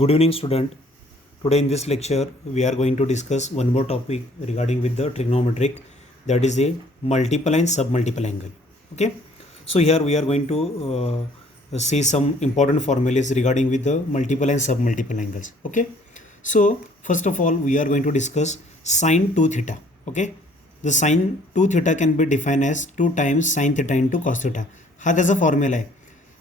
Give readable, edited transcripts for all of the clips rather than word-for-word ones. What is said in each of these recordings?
Good evening, student. Today in this lecture we are going to discuss one more topic regarding with the trigonometric, that is a multiple and submultiple angle. Okay, so here we are going to see some important formulas regarding with the multiple and submultiple angles. Okay, so first of all we are going to discuss sine 2 theta. Okay, the sine 2 theta can be defined as 2 times sine theta into cos theta. हा त्याचा formula आहे.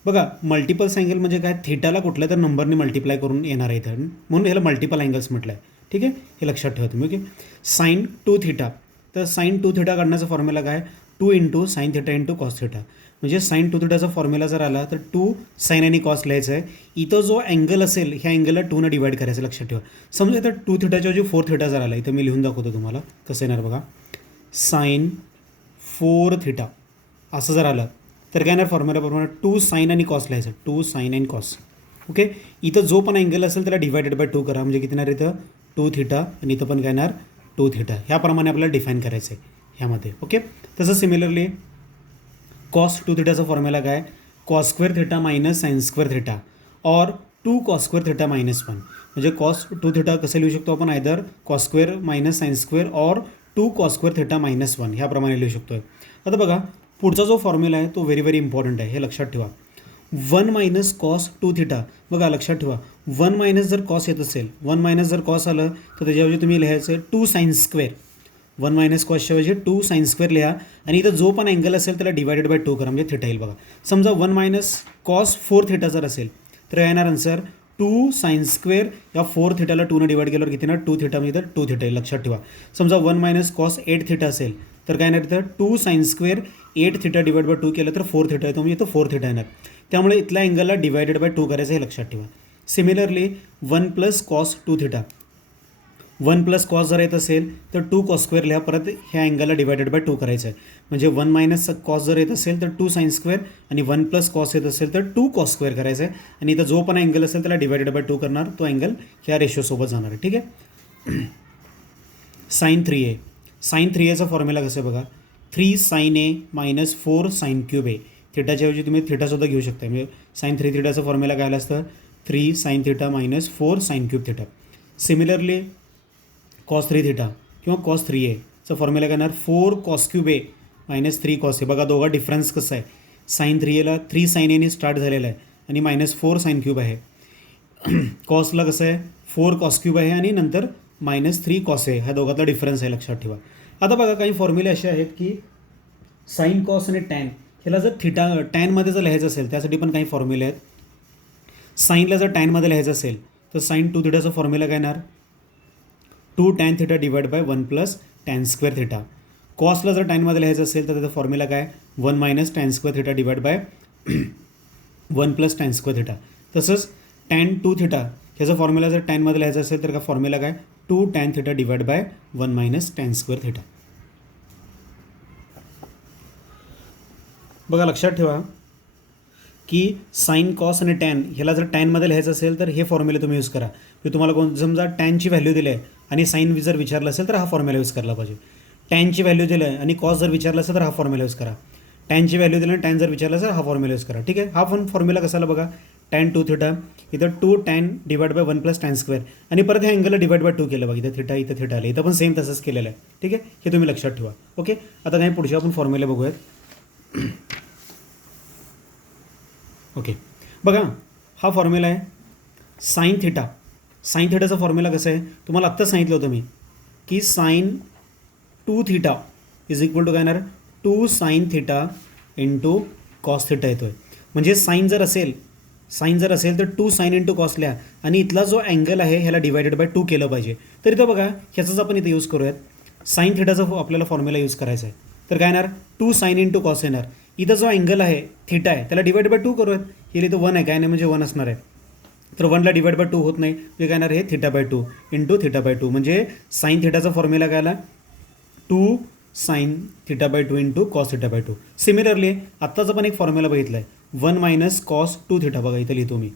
बघा, multiples angle म्हणजे काय, थीटाला कुठल्या तर नंबरने multiply करून येणार आहे, म्हणून ह्याला मल्टिपल अँगल्स म्हटलं आहे. ठीक आहे, हे लक्षात ठेवा तुम्ही. ओके, साईन 2 थीटा, तर साईन 2 थीटा काढण्याचा फॉर्म्युला काय, 2 into sine theta into cos theta. म्हणजे साईन 2 थीटाचा फॉर्म्युला जर आला तर 2 साईन आणि कॉस लिहायचं आहे. इथं जो अँगल असेल ह्या अँगलला 2 डिवाइड करायचं, लक्षात ठेवा. समजा इथं 2 थीटाच्या ऐवजी 4 थीटा जर आला, इथं मी लिहून दाखवतो तुम्हाला कसं येणार. बघा, साईन 4 थीटा असं जर आलं तर काय येणार, फॉर्म्युलाप्रमाणे 2 साईन आणि कॉस लिहायचं, 2 साईन अँड कॉस. ओके, इथं जो पण अँगल असेल त्याला डिवायडेड बाय 2 करा, म्हणजे किती येणार, इथं 2 थीटा आणि इथं पण काय येणार 2 थीटा. ह्याप्रमाणे आपल्याला डिफाईन करायचं आहे ह्यामध्ये. ओके, तसं सिमिलरली कॉस 2 थीटाचा फॉर्म्युला काय, cos square theta minus sine square theta और 2 कॉस स्क्वेअर थीटा मायनस 1. म्हणजे कॉस 2 थीटा कसं लिहू शकतो आपण, either cos square minus sine square और 2 कॉस स्क्वेअर थीटा मायनस 1 ह्याप्रमाणे लिहू शकतो. आता बघा, पुढचा जो फॉर्म्युला आहे तो व्हेरी इम्पॉर्टंट आहे, हे लक्षात ठेवा. 1 मायनस कॉस 2 थीटा. बघा, लक्षात ठेवा, 1 मायनस जर कॉस येत असेल, 1 मायनस जर कॉस आलं तर त्याच्याऐवजी तुम्ही लिहायचं 2 साईन स्क्वेअर. 1 मायनस कॉसच्या ऐवजी 2 साईन स्क्वेअर लिहा आणि इथं जो पण अँगल असेल त्याला डिवायडेड बाय 2 करा, म्हणजे थीटा येईल. बघा, समजा 1 मायनस कॉस 4 थीटा जर असेल तर येणार आन्सर 2 साईन स्क्वेअर. या 4 थीटाला 2 डिवाइड केल्यावर किती ना 2 थीटा, म्हणजे 2 थीटा येईल, लक्षात ठेवा. समजा 1 मायनस कॉस 8 थीटा असेल तर काय येणार, इथं 2 sine square 8 theta divide by 2 केलं तर 4 थीटा येतो, म्हणजे इथं 4 थीटा येणार. त्यामुळे इथल्या अँगलला डिवायडेड बाय 2 करायचं, हे लक्षात ठेवा. Similarly 1 plus cos 2 theta, 1 plus cos जर येत असेल तर 2 कॉस स्क्वेअर लिहा, परत ह्या अँगलला डिवायडेड बाय 2 करायचं आहे. म्हणजे 1 मायनस कॉस जर येत असेल तर 2 साईन स्क्वेअर आणि 1 प्लस कॉस येत असेल तर 2 कॉस स्क्वेअर करायचं आहे. आणि इथं जो पण अँगल असेल त्याला डिवायडेड बाय 2 करणार, तो अँगल ह्या रेशोसोबत जाणार आहे. ठीक आहे. साईन 3a, साईन 3aचा फॉर्म्युला कसं आहे बघा, 3 sine A minus 4 sine cube A. थिटाच्या ऐवजी तुम्ही थिटासुद्धा घेऊ शकता, म्हणजे साईन 3 थिटाचं फॉर्म्युला काय आलं असतं, 3 sine theta minus 4 sine cube theta. Similarly cos 3 theta किंवा कॉस 3aचा फॉर्म्युला काय येणार, 4 cos cube A minus 3 cos A. बघा, दोघा डिफरन्स कसं आहे, साईन 3aला 3 साईन एने स्टार्ट झालेला आहे आणि मायनस 4 साईन क्यूब आहे. कॉसला कसं आहे, 4 कॉस क्यूब आहे आणि नंतर मायनस 3 कॉस आहे. ह्या दोघातला डिफरन्स आहे, लक्षात ठेवा. आता बघा, काही फॉर्म्युले असे आहेत की साईन कॉस आणि टॅन, ह्याला जर थिटा टॅनमध्ये जर लिहायचं असेल त्यासाठी पण काही फॉर्म्युले आहेत. साईनला जर टॅनमध्ये लिहायचं असेल तर साईन 2 थिटाचा फॉर्म्युला काय येणार, 2 tan theta divide by 1 plus tan square theta. कॉसला जर टॅनमध्ये लिहायचं असेल तर त्याचा फॉर्म्युला काय, 1 minus tan square theta divide by 1 plus tan square theta. तसंच टॅन 2 थिटा ह्याचा फॉर्म्युला जर टॅनमध्ये लिहायचा असेल तर का फॉर्म्युला काय, 2 tan theta divide by 1 minus tan square theta. बघा, लक्षात ठेवा की साईन कॉस आणि टॅन ह्याला जर टॅनमध्ये लिहायचं असेल तर हे फॉर्म्युले तुम्ही यूज करा. की तुम्हाला कोण समजा टॅनची व्हॅल्यू दिली आहे आणि साईन जर विचारलं असेल तर हा फॉर्म्युला यूज करायला पाहिजे. टॅनची व्हॅल्यू दिलं आहे आणि कॉस जर विचारलं असेल तर हा फॉर्म्युला यूज करा. टॅनची व्हॅल्यू दिली आणि टॅन जर विचारलं असेल हा फॉर्म्युला यूज करा. ठीक आहे, हा पण फॉर्म्युला कसाला बघा, टॅन 2 थिटा, इथं 2 tan divide by 1 plus tan square आणि परत ह्या अँगलला डिवाइड बाय 2 केलं बघा, इथं थिटा इथं थिटा आलं, इथं पण सेम तसंच केलेलं आहे. ठीक आहे, हे तुम्ही लक्षात ठेवा. ओके, आता काही पुढचे आपण फॉर्म्युले बघूयात. ओके, बघा, हा फॉर्म्युला आहे साईन थिटा. साईन थिटाचा फॉर्म्युला कसं आहे, तुम्हाला आत्ताच सांगितलं होतं मी की sine 2 theta is equal to काय येणार, 2 sine theta into cos theta येतो आहे. म्हणजे साईन जर असेल तर 2 साईन इंटू कॉस लिहा आणि इथला जो अँगल आहे ह्याला डिवायडेड बाय 2 केलं पाहिजे. तर इथं बघा, ह्याचाच आपण इथं यूज करूयात. साईन थिटाचा आपल्याला फॉर्म्युला यूज करायचा आहे, तर काय येणार, 2 साईन इंटू कॉस येणार. इथं जो अँगल आहे थिटा आहे त्याला डिवाइड बाय 2 करूयात. हे इथं 1 आहे, काय नाही म्हणजे 1 असणार आहे, तर 1ला डिवाइड बाय 2 होत नाही, म्हणजे काय येणार, हे theta by 2 into theta by 2. म्हणजे साईन थिटाचा फॉर्म्युला काय आला, 2 sine theta by 2 into cos theta by 2. Similarly आत्ताचा पण एक फॉर्म्युला बघितला आहे, 1 मायनस कॉस 2 थिटा. बघा, इथं लिहितो मी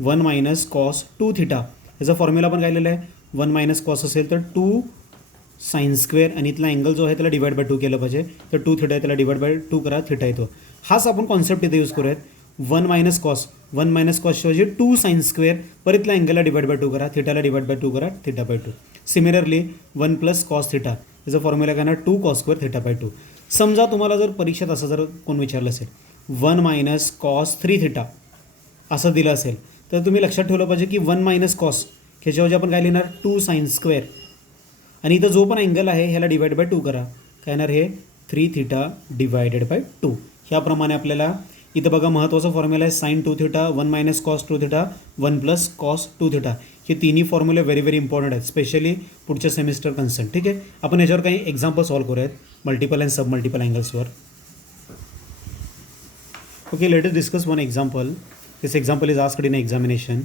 1 मायनस कॉस 2 थिटा. याचा फॉर्म्युला पण काय लिहिलं आहे, 1 मायनस कॉस असेल तर 2 साईन स्क्वेअर आणि इथला अँगल जो आहे त्याला डिवाइड बाय 2 केलं पाहिजे, तर 2 थिटा आहे त्याला डिवाइड बाय 2 करा, थिटा येतो. हाच आपण कॉन्सेप्ट इथे यूज करूयात. वन मायनस कॉसऐवजी 2 साईन स्क्वेअर, परत इथला अँगलला डिवाइड बाय 2 करा, थिटाला डिवाइड बाय 2 करा, theta by 2. Similarly 1 plus cos theta याचा फॉर्म्युला काय ना 2 कॉस स्क्वेअर थिटा बाय 2. समजा तुम्हाला जर परीक्षेत असं जर कोण विचारलं असेल 1 मायनस कॉस 3 थिटा असं दिलं असेल तर तुम्ही लक्षात ठेवलं पाहिजे की 1 मायनस कॉस ह्याच्याऐवजी आपण काय लिहिणार 2 साईन स्क्वेअर, आणि इथं जो पण अँगल आहे ह्याला डिवाइड बाय 2 करा, काय येणार हे 3 थिटा डिवायडेड बाय 2. ह्याप्रमाणे आपल्याला इथं बघा महत्त्वाचा फॉर्म्युला आहे sine 2 theta, 1 minus cos 2 theta, 1 plus cos 2 theta. हे तिन्ही फॉर्म्युले व्हेरी इम्पॉर्टंट आहेत, स्पेशली पुढच्या सेमिस्टर कन्सर्न. ठीक आहे, आपण याच्यावर काही एक्झाम्पल सॉल्व करूयात मल्टिपल अँड सब मल्टिपल अँगल्सवर. Okay, let us discuss one example. This example is asked in examination.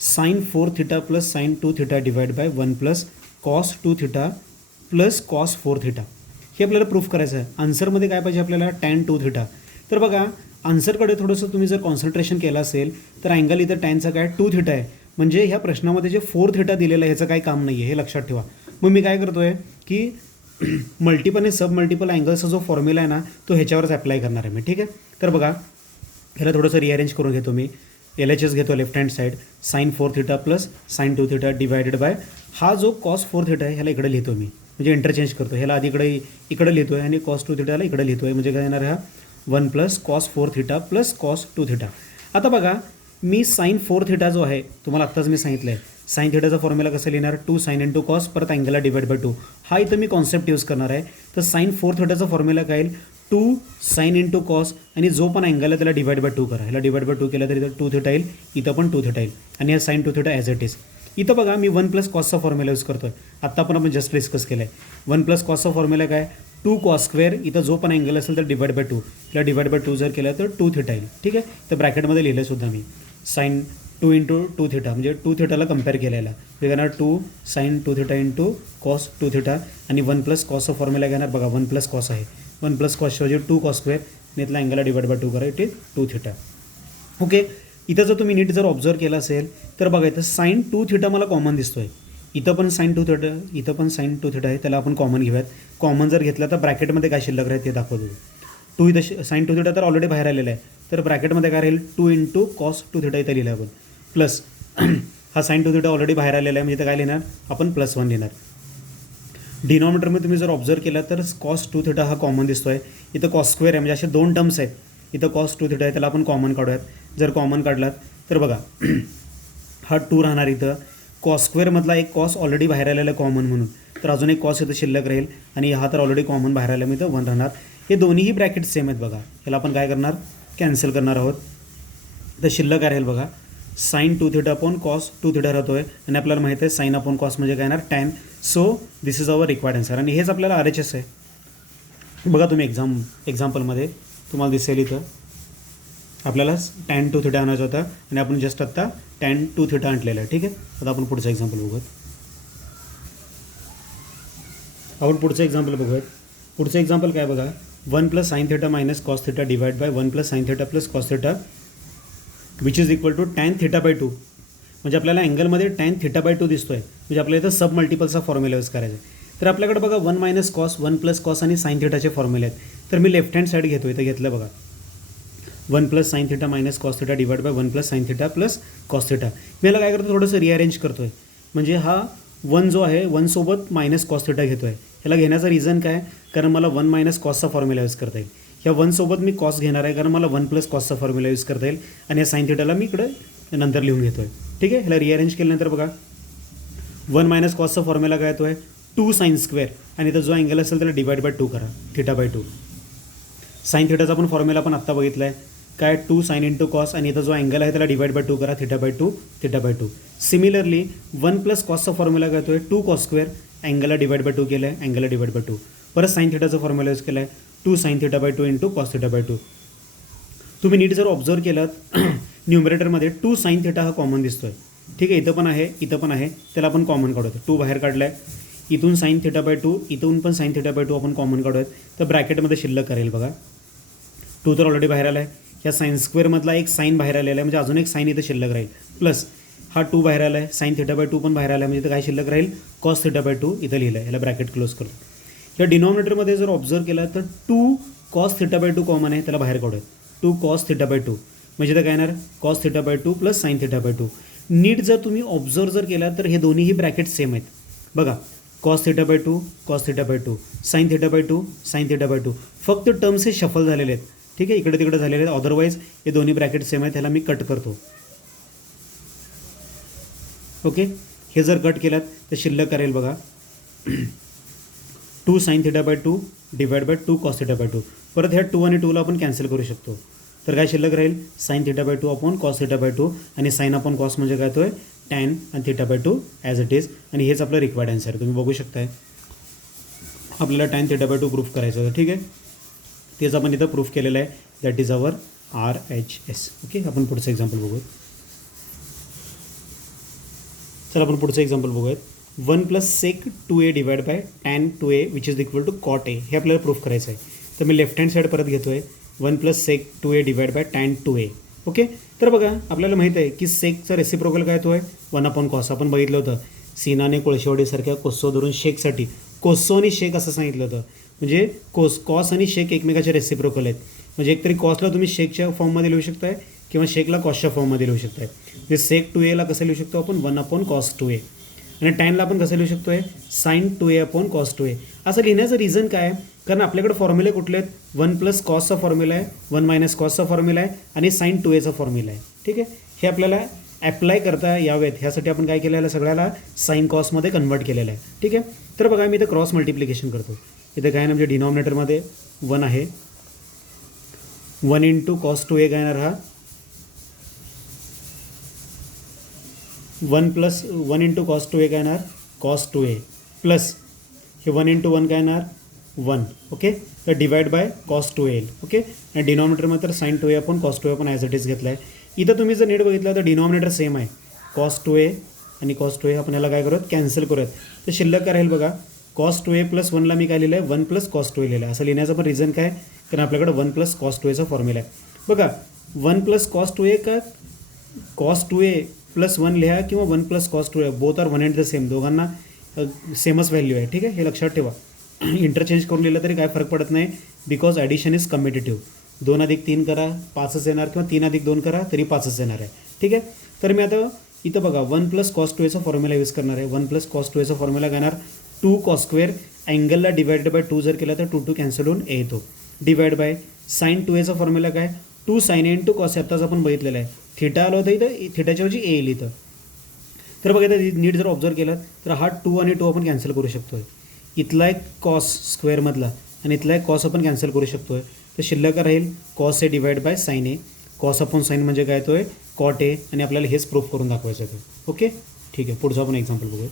Sine 4 theta plus sine 2 theta divide by 1 plus cos 2 theta plus cos 4 theta. हे आपल्याला proof करायचं आहे. आन्सरमध्ये काय पाहिजे आपल्याला tan 2 theta. तर बघा आन्सरकडे थोडंसं तुम्ही जर कॉन्सन्ट्रेशन केलं असेल तर अँगल इथं टॅनचा काय 2 थिटा आहे, म्हणजे ह्या प्रश्नामध्ये जे 4 थिटा दिलेलं आहे ह्याचं काही काम नाही आहे, हे लक्षात ठेवा. मग मी काय करतो आहे की मल्टिपल आणि सब मल्टिपल अँगल्सचा जो फॉर्म्युला आहे ना तो ह्याच्यावरच अप्लाय करणार आहे मी. ठीक आहे, तर बघा ह्याला थोडंसं रिअरेंज करून घेतो मी. LHS घेतो left hand side, sine 4 theta plus sine 2 theta divided by हा जो कॉस 4 थिटा आहे ह्याला इकडे लिहितो मी, म्हणजे इंटरचेंज करतो. ह्याला आधी इकडे लिहितो आहे आणि कॉस 2 थिटाला इकडे लिहितो आहे, म्हणजे काय येणार हा 1 plus cos 4 theta plus cos 2 theta. आता बघा मी साइन 4 थिटा जो आहे तुम्हाला आत्ताच मी सांगितलं आहे, साइन थिटाचा फॉर्म्युला कसं लिहिणार 2 साइन इंटू कॉस, परत अँगलला डिवाइड बाय 2. हा इथं मी कॉन्सेप्ट यूज करणार आहे. तर साइन 4 थिटाचा फॉर्म्युला काय येईल 2 साइन इंटू कॉस, आणि जो पण अँगल आहे त्याला डिवाइड बाय 2 करा. ह्याला डिवाइड बाय 2 केला तर इथं 2 थिटा येईल, इथं पण 2 थिटा येईल, आणि हा sine 2 theta as it is. इथं बघा मी 1 प्लस कॉसचा फॉर्म्युला यूज करतो आहे. आत्ता पण आपण जस्ट डिस्कस केलं आहे. 1 प्लस कॉसचा फॉर्म्युला काय 2 कॉस स्क्वेअर, इथं जो पण अँगल असेल तर डिवाइड बाय 2, त्याला डिवाइड बाय 2 जर केलं तर 2 थिटा येईल. ठीक आहे, तर ब्रॅकेटमध्ये लिहिलं सुद्धा मी साइन 2 इंटू 2 थिटा, म्हणजे 2 थिटाला कम्पेअर केलेला घेणार 2 sine 2 theta into cos 2 theta, आणि 1 प्लस कॉसचा फॉर्म्युला घेणार बघा 1 प्लस कॉस आहे, 1 प्लस कॉसच्या ऐवजी 2 कॉस स्क्वेअर, आणि इथला अँगलला डिवाइड बाय 2 करा, इट इज 2 थिटा. ओके, इथं जर तुम्ही नीट जर ऑब्झर्व केलं असेल तर बघा इथं साइन 2 थिटा मला कॉमन दिसतोय, इथं पण साइन 2 थिटा, इथं पण साइन 2 थिटा आहे, त्याला आपण कॉमन घेऊयात. कॉमन जर घेतला तर ब्रॅकेटमध्ये काय शिल्लक राहील ते दाखवतो. 2 इथं साइन 2 थिटा तर ऑलरेडी बाहेर आलेला आहे, तर ब्रॅकेटमध्ये काय राहील 2 इंटू कॉस 2 थिटा इथं लिहिलं आपण, प्लस हा साइन 2 थिटा ऑलरेडी बाहेर आलेला आहे, म्हणजे इथं काय लिहिणार आपण +1 लिहिणार. डिनॉमिनेटरमध्ये तुम्ही जर ऑब्झर्व केला तर कॉस 2 थिटा हा कॉमन दिसतोय, इथं कॉस स्क्वेअर आहे, म्हणजे असे 2 टर्म्स आहेत. इथं कॉस 2 थिटा आहे, त्याला आपण कॉमन काढूयात. जर कॉमन काढलात तर बघा हा 2 राहणार, इथं कॉस स्क्वेअरमधला एक कॉस ऑलरेडी बाहेर आलेला कॉमन म्हणून, तर अजून एक कॉस इथं शिल्लक राहील, आणि हा तर ऑलरेडी कॉमन बाहेर आला, मी इथं 1 राहणार. हे दोन्हीही ब्रॅकेट सेम आहेत बघा, याला आपण काय करणार कॅन्सल करणार आहोत. तर शिल्लक राहील बघा sine 2 theta upon cos 2 theta राहतो आहे, आणि आपल्याला माहिती आहे साइन अपॉन कॉस म्हणजे काय येणार tan. So this is our required answer, आणि हेच आपल्याला RHS आहे. बघा तुम्ही एक्झाम्पलमध्ये तुम्हाला दिसेल इथं आपल्याला टॅन 2 थिटा आणायचा होता, आणि आपण जस्ट आत्ता टॅन 2 थिटा आणलेला आहे. ठीक आहे, आता आपण पुढचं एक्झाम्पल बघूयात. पुढचं एक्झाम्पल काय बघा 1 plus sine theta minus cos theta divide by 1 plus sine theta plus cos theta which is equal to tan theta by 2. म्हणजे आपल्याला अँगलमध्ये टॅन थिटा बाय 2 दिसतोय, म्हणजे आपल्याला इथं सब मल्टिपलचा फॉर्म्युला यूज करायचा आहे. तर आपल्याकडे बघा 1 मायनस कॉस 1 प्लस कॉस आणि साइन थिटाचे फॉर्म्युले आहेत. तर मी लेफ्ट हँड साईड घेतो, इथं घेतलं बघा 1 plus sine theta minus cos theta divide by 1 plus sine theta plus cos theta. मी याला काय करतो थोडंसं रिअरेंज करतो आहे, म्हणजे हा 1 जो आहे 1 सोबत मायनस कॉस थिटा घेतो आहे. ह्याला घेण्याचं रिझन काय, कारण मला 1 मायनस कॉसचा फॉर्म्युला यूज करता येईल. ह्या 1 सोबत मी कॉस घेणार आहे, कारण मला 1 प्लस कॉसचा फॉर्म्युला यूज करता येईल, आणि या साइन थिटाला मी इकडे नंतर लिहून घेतो आहे. ठीक आहे, ह्याला रिअरेंज केल्यानंतर बघा 1 मायनस कॉसचा फॉर्म्युला काय येतो आहे 2 साइन स्क्वेअर, आणि इथं जो अँगल असेल त्याला डिवाइड बाय 2 करा, थिटा बाय 2. साइन थिटाचा पण फॉर्म्युला पण आत्ता बघितला आहे काय 2 साइन इंटू कॉस, आणि इथं जो अँगल आहे त्याला डिवाइड बाय 2 करा, theta by 2 theta by 2. Similarly 1 plus कॉसचा फॉर्म्युला काय येतो आहे 2 कॉस स्क्वेअर, अँगलला डिवाइड बाय 2 केलं आहे, अँगलला डिवाइड बाय 2. परत साइन थिटाचा फॉर्म्युला यूज केला आहे 2 sine theta by 2 into cos theta by 2. तुम्ही नीट जर ऑब्झर्व केलं न्यूमरेटरमध्ये 2 साइन थिटा हा कॉमन दिसतोय. ठीक आहे, इथं पण आहे, इथं पण आहे, त्याला आपण कॉमन काढूयात. 2 बाहेर काढला आहे, इथून साइन थिटा बाय 2, इथून पण साइन थिटा बाय 2 आपण कॉमन काढूयात. तर ब्रॅकेटमध्ये शिल्लक करेल बघा 2 तर ऑलरेडी बाहेर आला आहे, या साइन स्क्वेअरमधला एक साइन बाहेर आलेला आहे, म्हणजे अजून एक साइन इथं शिल्लक राहील, प्लस हा 2 बाहेर आला आहे, साइन थिटा बाय 2 पण बाहेर आला आहे, म्हणजे इथं काय शिल्लक राहील कॉस थिटा बाय 2 इथं लिहिलं आहे. याला ब्रॅकेट क्लोज करतो. या डिनॉमिनेटरमध्ये जर ऑब्झर्व केला तर 2 कॉस थिटा बाय 2 कॉमन आहे, त्याला बाहेर काढूयात. 2 कॉस थिटा बाय 2 म्हणजे तर काय येणार cos theta by two plus sine theta by two. नीट जर तुम्ही ऑब्झर्व जर केला तर हे दोन्हीही ब्रॅकेट सेम आहेत बघा. Cos theta by two cos theta by two, sine theta by two sine theta by two. फक्त टर्म्स हे शफल झालेले आहेत. ठीक आहे, इकडे तिकडे झालेले आहेत. अदरवाईज हे दोन्ही ब्रॅकेट सेम आहेत. ह्याला मी कट करतो. ओके, हे जर कट केलात तर शिल्लक करेल बघा two sine theta by two divide by two cos theta by two. परत ह्या 2 आणि 2ला आपण कॅन्सल करू शकतो. तर काय शिल्लक राहील sine theta by two upon cos theta by two, आणि साईन अपॉन कॉस म्हणजे काय तो आहे टॅन आणि theta by two as it is. आणि हेच आपलं रिक्वायर्ड आन्सर आहे. तुम्ही बघू शकताय आपल्याला tan theta by two proof करायचं होतं. ठीक आहे, तेच आपण इथं प्रूफ केलेलं आहे. That is our RHS. Okay, आपण पुढचं एक्झाम्पल बघूयात. चला आपण पुढचं एक्झाम्पल बघूयात. 1 plus sec 2a divide by tan 2a which is equal to cot A. हे आपल्याला प्रूफ करायचं आहे. तर मी लेफ्ट हँड साईड परत घेतो आहे. 1 plus sec 2a divide by tan 2a. Okay, तर बघा आपल्याला माहीत आहे की सेकचा रेसिप्रोकल काय तो आहे 1 अपॉन कॉस. आपण बघितलं होतं सीनाने कोळशेवाडीसारख्या कोस्सो धरून शेकसाठी कोस्सो आणि शेक असं सांगितलं होतं. म्हणजे कॉस आणि शेक एकमेकाचे रेसिप्रोकल आहेत. म्हणजे एकतरी कॉसला तुम्ही शेकच्या फॉर्ममध्ये लिहू शकताय किंवा शेकला कॉसच्या फॉर्ममध्ये लिहू शकताय. म्हणजे सेक 2aला कसं लिहू शकतो आपण 1 अपॉन कॉस 2a, आणि टॅनला आपण कसं लिहू शकतो आहे sine 2a upon cos 2a. असं लिहिण्याचं रिझन काय आहे, कारण आपल्याकडे फॉर्म्युले कुठले आहेत 1 प्लस कॉसचा फॉर्म्युला आहे, 1 मायनस कॉसचा फॉर्म्युला आहे, आणि साईन 2aचा फॉर्म्युला आहे. ठीक आहे, हे आपल्याला ॲप्लाय करता यावेत ह्यासाठी आपण काय केलेलं आहे सगळ्याला साईन कॉसमध्ये कन्वर्ट केलेलं आहे. ठीक आहे, तर बघा मी इथं क्रॉस मल्टिप्लिकेशन करतो. इथे काय ना म्हणजे डिनॉमिनेटरमध्ये 1 आहे. 1 इंटू कॉस 2a काय येणार हा 1 प्लस 1 इंटू कॉस 2a काय येणार कॉस 2a प्लस हे 1 इंटू 1 काय येणार 1. ओके, तर डिवाइड बाय कॉस 2a येईल. ओके, आणि डिनॉमिनेटरमध्ये तर साईन 2a आपण कॉस 2a आपण ॲज इट इज घेतला आहे. इथं तुम्ही जर नीट बघितलं तर डिनॉमिनेटर सेम आहे. कॉस 2a आणि कॉस 2a आपण याला काय करूयात कॅन्सल करूयात. तर शिल्लक काय राहील बघा कॉस 2a प्लस 1ला मी काय लिहिलं आहे 1 प्लस कॉस 2a लिहिलं आहे. असं लिहिण्याचं पण रिझन काय, कारण आपल्याकडे 1 प्लस कॉस 2aचा फॉर्म्युला आहे. बघा 1 प्लस कॉस 2a का कॉस 2a प्लस 1 लिहा किंवा 1 plus cos 2a, both are one and the same. दोघांना सेमच व्हॅल्यू आहे. ठीक आहे, हे लक्षात ठेवा. इंटरचेंज करून लिहिलं तरी काय फरक पडत नाही, बिकॉज ॲडिशन इज कम्पिटेटिव्ह. 2 अधिक 3 करा 5च येणार, किंवा 3 अधिक 2 करा तरी 5च येणार आहे. ठीक आहे, तर मी आता इथं बघा 1 प्लस कॉस 2aचा फॉर्म्युला यूज करणार आहे. 1 प्लस कॉस 2aचा फॉर्म्युला घेणार 2 कॉस स्क्वेअर, अँगलला डिवाइडेड बाय 2 जर केला तर 2 कॅन्सल होऊन a येतो. डिवाइड बाय साईन 2aचा फॉर्म्युला काय 2 साईन a इंटू कॉस. आत्ताच आपण बघितलेलं आहे थिटा आलं होतं इथं, थिटाच्या ऐवजी a येईल इथं. तर बघा इथं नीट जर ऑब्झर्व केलं तर हा 2 आणि 2 आपण कॅन्सल करू शकतो आहे. इथला एक कॉस स्क्वेअरमधला आणि इथला एक कॉस आपण कॅन्सल करू शकतो आहे. तर शिल्लक राहील cos A divide by sine A. Cos upon sine म्हणजे काय तो आहे कॉट ए, आणि आपल्याला हेच प्रूफ करून दाखवायचं आहे. ओके, ठीक आहे, पुढचं आपण एक्झाम्पल बघूयात.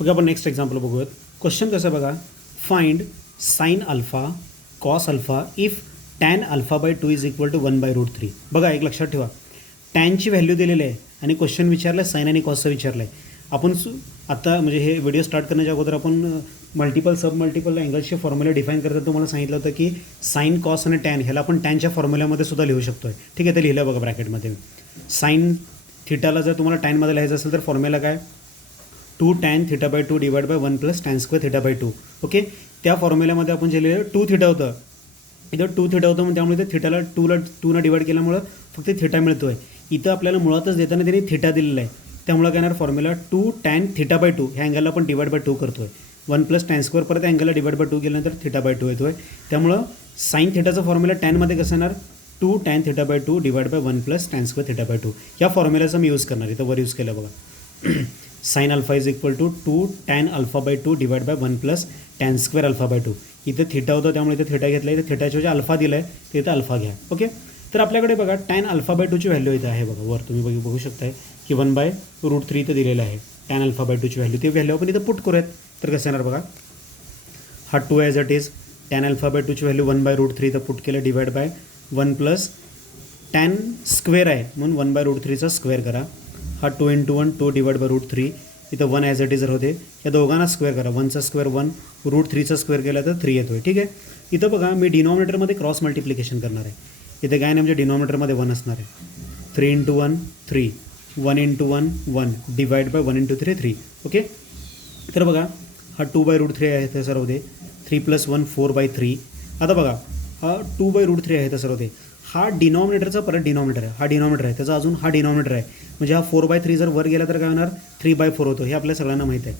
ओके, आपण नेक्स्ट एक्झाम्पल बघूयात. क्वेश्चन कसं बघा, find sine alpha cos alpha if tan alpha by 2 is equal to 1/√3. बघा एक लक्षात ठेवा, टॅनची व्हॅल्यू दिलेली आहे आणि क्वेश्चन विचारलं आहे साईन आणि कॉसचं विचारलं आहे. आपण आता म्हणजे हे व्हिडिओ स्टार्ट करण्याच्या अगोदर आपण मल्टिपल सब मल्टिपल अँगल्सचे फॉर्म्युले डिफाईन करतात. तुम्हाला सांगितलं होतं की साईन कॉस आणि टॅन ह्याला आपण टॅनच्या फॉर्म्युल्यामध्ये सुद्धा लिहू शकतो आहे. ठीक आहे, ते लिहिलं बघा ब्रॅकेटमध्ये. साईन थिटाला जर तुम्हाला टॅनमध्ये लिहायचं असेल तर फॉर्म्युला काय 2 tan theta by 2 divide by 1 plus tan square theta by 2. Okay, त्या फॉर्म्युल्यामध्ये आपण जे लिहिलं 2 थिटा होतं, इथं 2 थिटा होतं, मग त्यामुळे ते थिटाला 2ला डिवाइड केल्यामुळं फक्त थिटा मिळतो आहे. इथं आपल्याला मुळातच देताना त्यांनी थिटा दिलेला आहे, त्यामुळं काय येणार फॉर्म्युला 2 टॅन थिटा बाय 2. ह्या अँगलला आपण डिवाइड बाय 2 करतो आहे. 1 प्लस टॅन स्क्वेअर परत अँगलला डिवाइड बाय 2 केल्यानंतर थिटा बाय 2 येतो आहे. त्यामुळं साईन थिटाचा फॉर्म्युला टॅनमध्ये कसं येणार 2 tan theta by 2 divide by 1 plus tan square theta by 2. या फॉर्म्युलाचा मी यूज करणार, इथं वर यूज केलं बघा. Sine alpha is equal to 2 tan alpha by 2 divide by 1 plus tan square alpha by 2. इथं थिटा होतं त्यामुळे इथं थिटा घेतला, इथं थिटाच्या जे अल्फा दिला आहे ते इथं अल्फा घ्या. ओके, तर आपल्याकडे बघा टॅन अल्फा बाय 2ची व्हॅल्यू इथं आहे बघा, वर तुम्ही बघू शकताय की 1/√3 इथं दिलेलं आहे. टॅन अल्फा बाय 2ची व्हॅल्यू, ती व्हॅल्यू आपण इथं पुट करूयात. तर कसं येणार बघा, हा 2 as it is tan alpha by 2ची व्हॅल्यू 1/√3 इथं पुट केलं divide by 1 plus tan square आहे म्हणून 1/√3चा स्क्वेअर करा. हा 2 इंटू 1 2 डिवाइड बाय √3. इथं 1 ॲज इट इज होते, या दोघांना स्क्वेअर करा. 1चा स्क्वेअर 1, √3चा स्क्वेअर केला तर 3 येतो आहे. ठीक आहे, इथं बघा मी डिनॉमिनेटरमध्ये क्रॉस मल्टिप्लिकेशन करणार आहे. इथं काय नाही म्हणजे डिनॉमिनेटरमध्ये 1 असणार आहे. 3 into 1 3, 1 into 1 1 divide by 1 into 3 3. Okay, तर बघा हा 2/√3 आहे तर सर्व होते 3 + 1 4/3. आता बघा हा 2/√3 आहे तर सर्व होते. हा डिनॉमिनेटरचा परत डिनॉमिनेटर आहे, हा डिनॉमिनेटर आहे, त्याचा अजून हा डिनॉमिनेटर आहे, म्हणजे हा 4/3 जर वर गेला तर काय होणार 3/4 होतो, हे आपल्या सगळ्यांना माहीत आहे.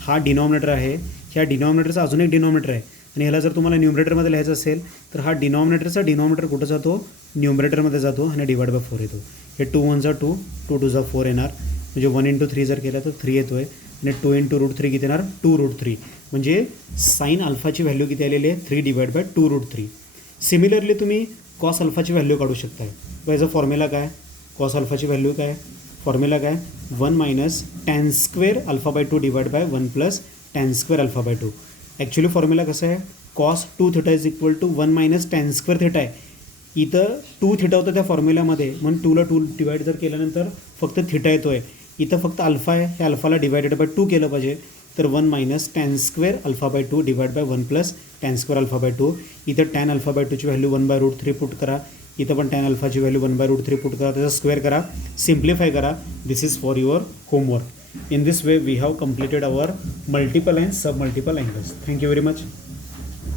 हा डिनॉमिनेटर आहे, ह्या डिनॉमिनेटरचा अजून एक डिनॉमिनेटर आहे आणि ह्याला जर तुम्हाला न्यूमरेटरमध्ये लिहायचं असेल तर हा डिनॉमिनेटरचा डिनॉमिनेटर कुठं जातो, न्यूमरेटरमध्ये जातो आणि /4 येतो. हे 2 1 जा 2, 2 2 जा 4 येणार, म्हणजे 1 × 3 जर केलं तर 3 येतो आहे आणि 2 × √3 किती येणार 2√3, म्हणजे साईन अल्फाची व्हॅल्यू किती आलेली आहे 3/2√3. सिमिलरली तुम्ही कॉस अल्फाची व्हॅल्यू काढू शकता. याचा फॉर्म्युला काय, कॉस अल्फाची व्हॅल्यू काय, फॉर्म्युला काय 1 - tan² α/2 / 1 + tan² α/2. ॲक्च्युली फॉर्म्युला कसं आहे, कॉस 2θ = 1 - tan² आहे. इथं 2θ होतं त्या फॉर्म्युल्यामध्ये, म्हणून 2ला 2 डिवाईड जर केल्यानंतर फक्त θ येतो आहे. इथं फक्त अल्फा आहे, हे अल्फाला /2 केलं पाहिजे, तर 1 - tan² α/2 / 1 + tan² α/2. इथं tan α/2ची व्हॅल्यू 1/√3 पुट करा, इथं पण tan अल्फाची व्हॅल्यू 1/√3 पुट करा, त्याचा स्क्वेअर करा, सिम्प्लिफाय करा. This is for your homework. In this way we have completed our multiple and submultiple angles. Thank you very much.